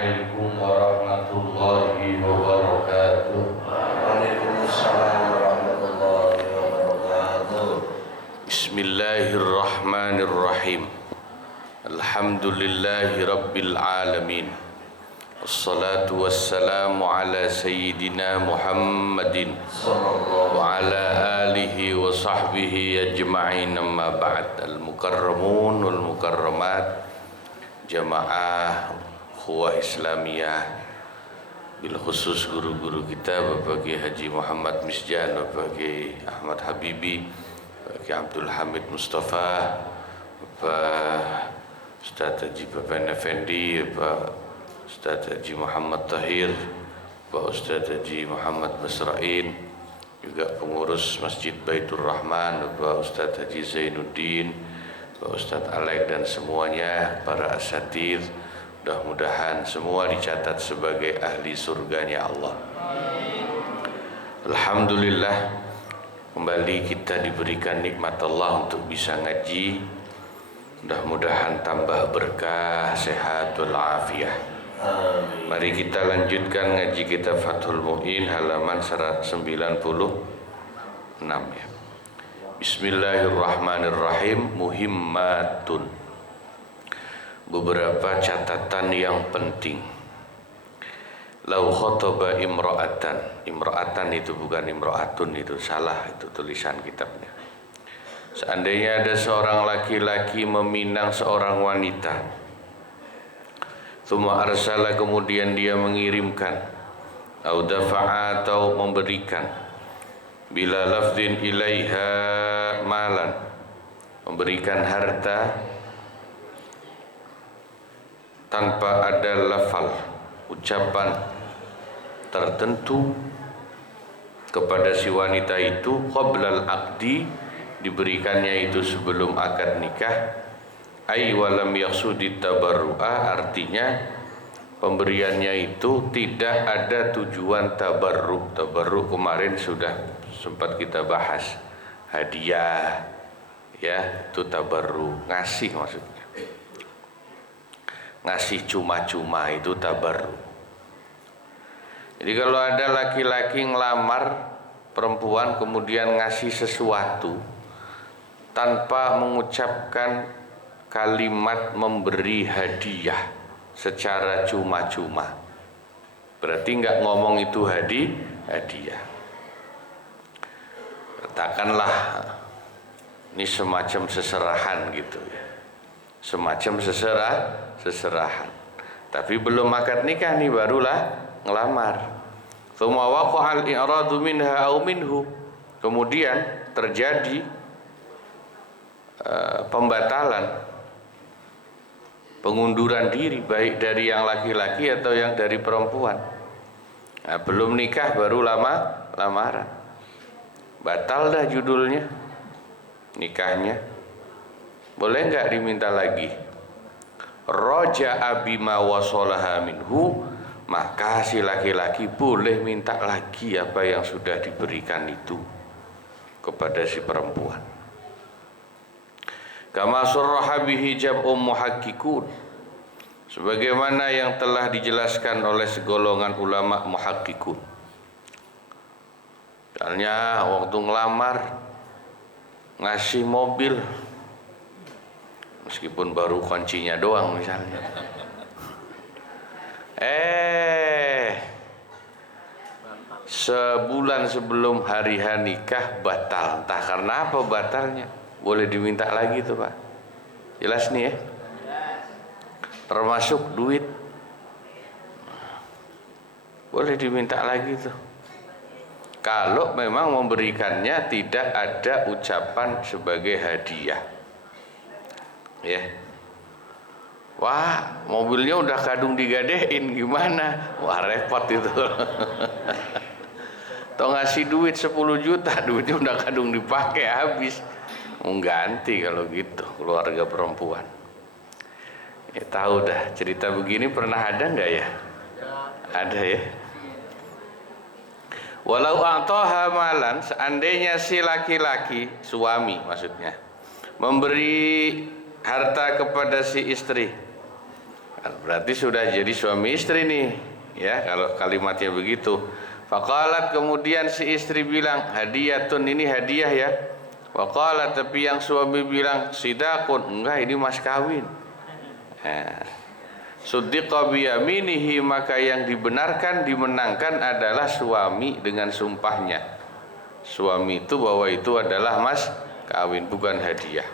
Assalamualaikum warahmatullahi wabarakatuh. Waalaikumsalam warahmatullahi wabarakatuh. Bismillahirrahmanirrahim. Alhamdulillahi rabbil alamin. Wassalatu wassalamu ala sayyidina Muhammadin wa ala alihi wa sahbihi ajma'in, amma ba'd. Al-mukarramun wal mukarramat, jamaah ukhuwah Islamiyah, bil khusus guru-guru kita Bapak Kiai Haji Muhammad Misjan, Bapak Kiai Ahmad Habibi, Bapak Kiai Abdul Hamid Mustafa, Bapak Ustaz Haji Bapak Effendi, Bapak Ustaz Haji Muhammad Tahir, Bapak Ustaz Haji Muhammad Basrain, juga pengurus Masjid Baitur Rahman, Bapak Ustaz Haji Zainuddin, Bapak Ustaz Alek, dan semuanya para asatidz. Mudah-mudahan semua dicatat sebagai ahli surganya Allah. Alhamdulillah, kembali kita diberikan nikmat Allah untuk bisa ngaji. Mudah-mudahan tambah berkah, sehat walafiat. Mari kita lanjutkan ngaji kita Fathul Mu'in halaman 196 ya. Bismillahirrahmanirrahim. Muhimmatun, beberapa catatan yang penting. Lau khotaba imra'atan. Imra'atan itu bukan imra'atun, itu salah, itu tulisan kitabnya. Seandainya ada seorang laki-laki meminang seorang wanita, tsumma arsala, kemudian dia mengirimkan, au dafa'a, atau memberikan, bila lafdin ilaiha malan, memberikan harta tanpa ada lafal, ucapan tertentu kepada si wanita itu, qablal aqdi, diberikannya itu sebelum akad nikah, ay walam yaqsudit tabarru'a, artinya pemberiannya itu tidak ada tujuan tabarruk. Tabarruk kemarin sudah sempat kita bahas, hadiah ya, itu tabarruk, ngasih maksudnya. Ngasih cuma-cuma itu tabarruk. Jadi kalau ada laki-laki ngelamar perempuan kemudian ngasih sesuatu tanpa mengucapkan kalimat memberi hadiah secara cuma-cuma, berarti nggak ngomong itu hadiah. Katakanlah ini semacam seserahan gitu ya, semacam seserahan, tapi belum akad nikah nih, barulah ngelamar. Tsumma waqa'al i'radu minha aw minhu, kemudian terjadi pembatalan, pengunduran diri, baik dari yang laki-laki atau yang dari perempuan. Nah, belum nikah baru lamaran, batal dah judulnya, nikahnya. Boleh nggak diminta lagi? Roja'a bima wasolaha minhu, maka si laki-laki boleh minta lagi apa yang sudah diberikan itu kepada si perempuan. Kama surraha bihi jam'um muhakkikun, sebagaimana yang telah dijelaskan oleh segolongan ulama muhakkikun. Misalnya waktu ngelamar ngasih mobil, meskipun baru kuncinya doang misalnya, sebulan sebelum hari nikah batal. Entah karena apa batalnya. Boleh diminta lagi tuh Pak, jelas nih ya, termasuk duit, boleh diminta lagi tuh, kalau memang memberikannya tidak ada ucapan sebagai hadiah ya. Wah, mobilnya udah kadung digadein, gimana? Wah, repot itu. Atau ngasih duit 10 juta, duitnya udah kadung dipakai habis, mau ganti. Kalau gitu keluarga perempuan ya, tahu dah cerita begini. Pernah ada nggak ya? Ada ya. Walau a'taha malan, seandainya si laki-laki, suami maksudnya, memberi harta kepada si istri, Berarti sudah jadi suami istri nih, ya kalau kalimatnya begitu. Faqalat, kemudian si istri bilang, hadiyatun, ini hadiah ya. Waqalat, tapi yang suami bilang, sidaqun, enggak, ini mas kawin. Suddiqa biyaminihi, maka yang dibenarkan, dimenangkan adalah suami dengan sumpahnya. Suami itu bahwa itu adalah mas kawin, bukan hadiah.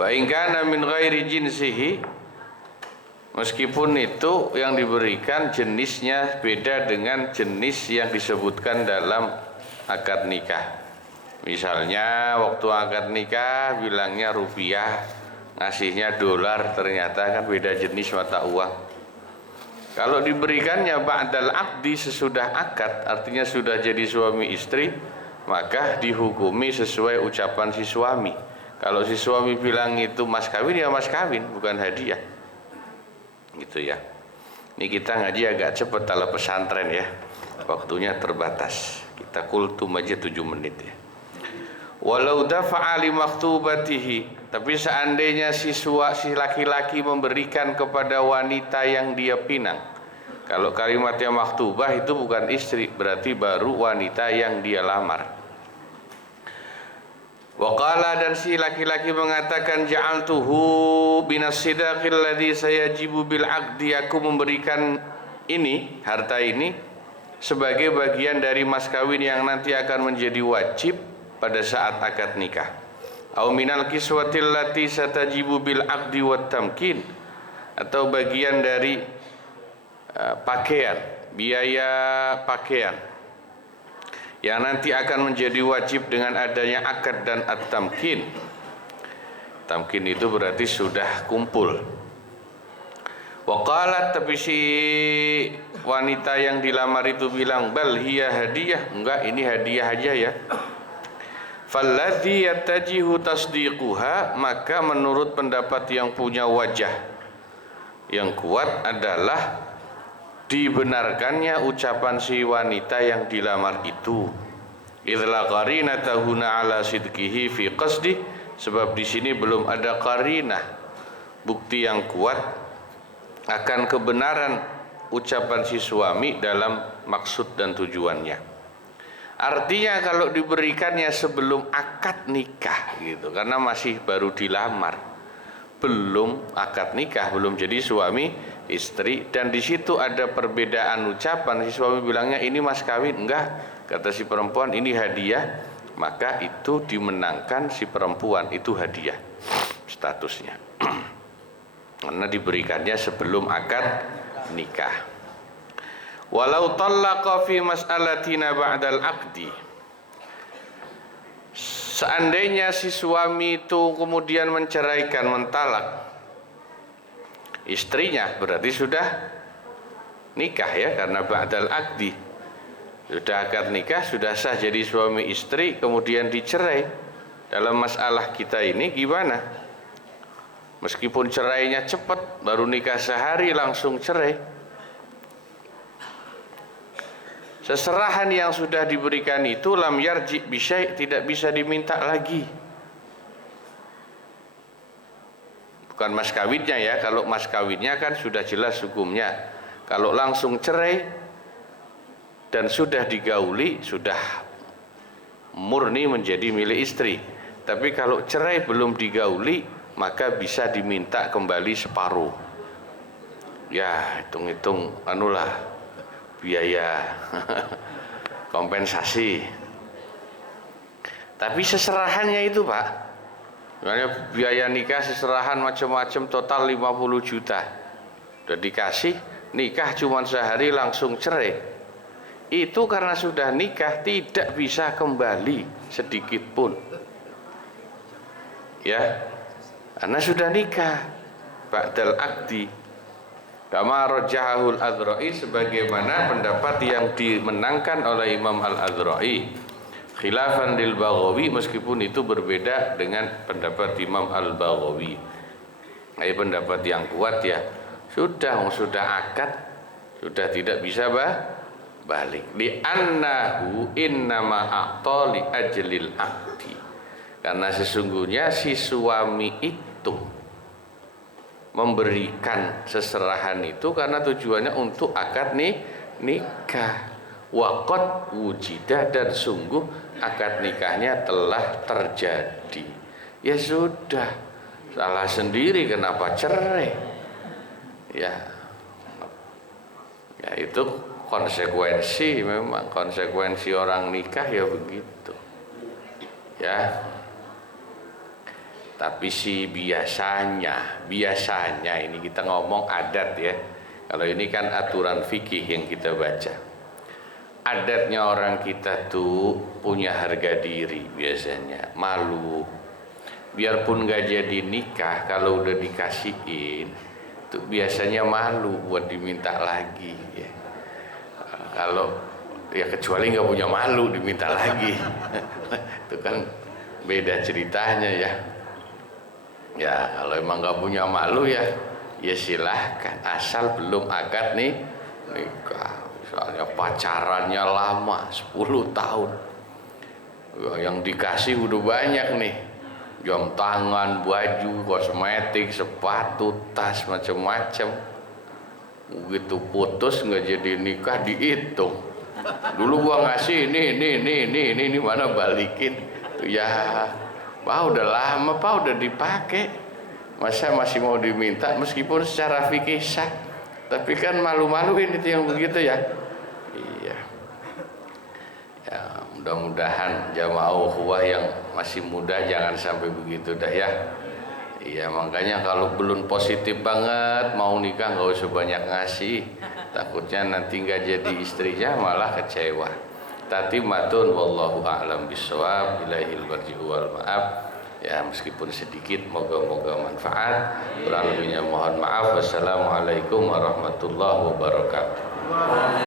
Wa in kana min ghairi jinsihi, meskipun itu yang diberikan jenisnya beda dengan jenis yang disebutkan dalam akad nikah. Misalnya waktu akad nikah bilangnya rupiah, ngasihnya dolar, ternyata kan beda jenis mata uang. Kalau diberikannya ba'dal aqdi, sesudah akad, artinya sudah jadi suami istri, maka dihukumi sesuai ucapan si suami. Kalau si suami bilang itu mas kawin, ya mas kawin, bukan hadiah. Gitu ya. Ini kita ngaji agak cepat ala pesantren ya, waktunya terbatas. Kita kultum aja 7 menit ya. Walau dafa'a li maktubatihi, tapi seandainya si laki-laki memberikan kepada wanita yang dia pinang. Kalau kalimatnya maktubah itu bukan istri, berarti baru wanita yang dia lamar. Waqala, dan si laki-laki mengatakan, ja'altuhu binas sidaqil ladzi sayajibu bil aqdi, aku memberikan ini, harta ini sebagai bagian dari mas kawin yang nanti akan menjadi wajib pada saat akad nikah. Au minal kiswatil lati satajibu bil aqdi wat tamkin, atau bagian dari pakaian, biaya pakaian yang nanti akan menjadi wajib dengan adanya akad dan at-tamkin. Tamkin itu berarti sudah kumpul. Waqalat, tapi si wanita yang dilamar itu bilang, bal hiya hadiah, enggak, ini hadiah aja ya. Falladhi yattajihu tasdiquha, maka menurut pendapat yang punya wajah yang kuat adalah dibenarkannya ucapan si wanita yang dilamar itu. Idza qarinata huna ala sidqihi fi qasdi, sebab di sini belum ada qarinah, bukti yang kuat akan kebenaran ucapan si suami dalam maksud dan tujuannya. Artinya kalau diberikannya sebelum akad nikah gitu, karena masih baru dilamar, belum akad nikah, belum jadi suami istri, dan di situ ada perbedaan ucapan. Si suami bilangnya ini mas kawin, enggak, kata si perempuan ini hadiah, maka itu dimenangkan si perempuan, itu hadiah statusnya karena diberikannya sebelum akad nikah. Walau tallaqa fi mas'alatina ba'dal aqdi, seandainya si suami itu kemudian menceraikan, mentalak istrinya, berarti sudah nikah ya, karena ba'dal aqdi, sudah akad nikah, sudah sah jadi suami istri, kemudian dicerai. Dalam masalah kita ini gimana? Meskipun cerainya cepat, baru nikah sehari langsung cerai, seserahan yang sudah diberikan itu lam yarji bisyai, tidak bisa diminta lagi. Bukan mas kawinnya ya, kalau mas kawinnya kan sudah jelas hukumnya. Kalau langsung cerai dan sudah digauli, sudah murni menjadi milik istri. Tapi kalau cerai belum digauli, maka bisa diminta kembali separuh. Ya, hitung-hitung anulah biaya kompensasi. Tapi seserahannya itu Pak, makanya biaya nikah seserahan macam-macam total 50 juta. Udah dikasih, nikah cuma sehari langsung cerai. Itu karena sudah nikah tidak bisa kembali sedikit pun. Ya, karena sudah nikah ba'dal aqdi. Kama rajahul Adzra'i, sebagaimana pendapat yang dimenangkan oleh Imam Al-Adzra'i. Khilafan lil Baghawi, meskipun itu berbeda dengan pendapat Imam Al-Baghawi. Ini pendapat yang kuat ya. Sudah akad, sudah tidak bisa balik. Li annahu innama a'ta li ajlil aqdi. Karena sesungguhnya si suami itu memberikan seserahan itu karena tujuannya untuk akad nikah. Waqad wujida, dan sungguh akad nikahnya telah terjadi. Ya sudah, salah sendiri kenapa cerai? Ya itu konsekuensi, memang konsekuensi orang nikah ya begitu. Ya. Tapi sih biasanya ini kita ngomong adat ya. Kalau ini kan aturan fikih yang kita baca. Adatnya orang kita tuh punya harga diri biasanya, malu. Biarpun gak jadi nikah, kalau udah dikasihin tuh biasanya malu buat diminta lagi ya. Kalau ya kecuali nggak punya malu diminta lagi. Itu kan beda ceritanya ya. Ya kalau emang nggak punya malu ya silahkan, asal belum akad nikah. Misalnya pacarannya lama 10 tahun ya, yang dikasih udah banyak nih, jam tangan, baju, kosmetik, sepatu, tas, macam-macam. Begitu putus nggak jadi nikah dihitung. Dulu gua ngasih ini mana balikin tuh ya. Pak udah lama, Pak udah dipakai, masa masih mau diminta meskipun secara fikih sah, tapi kan malu-maluin itu yang begitu ya. Iya ya, mudah-mudahan jamaah ukhuwah yang masih muda jangan sampai begitu dah ya. Iya, makanya kalau belum positif banget mau nikah nggak usah banyak ngasih, takutnya nanti nggak jadi istrinya malah kecewa. Tatimatun wallahu a'lam bishawab, ilaihil marji'u wal ma'ab. Ya meskipun sedikit moga-moga manfaat, kurang lebihnya mohon maaf. Wassalamualaikum warahmatullahi wabarakatuh.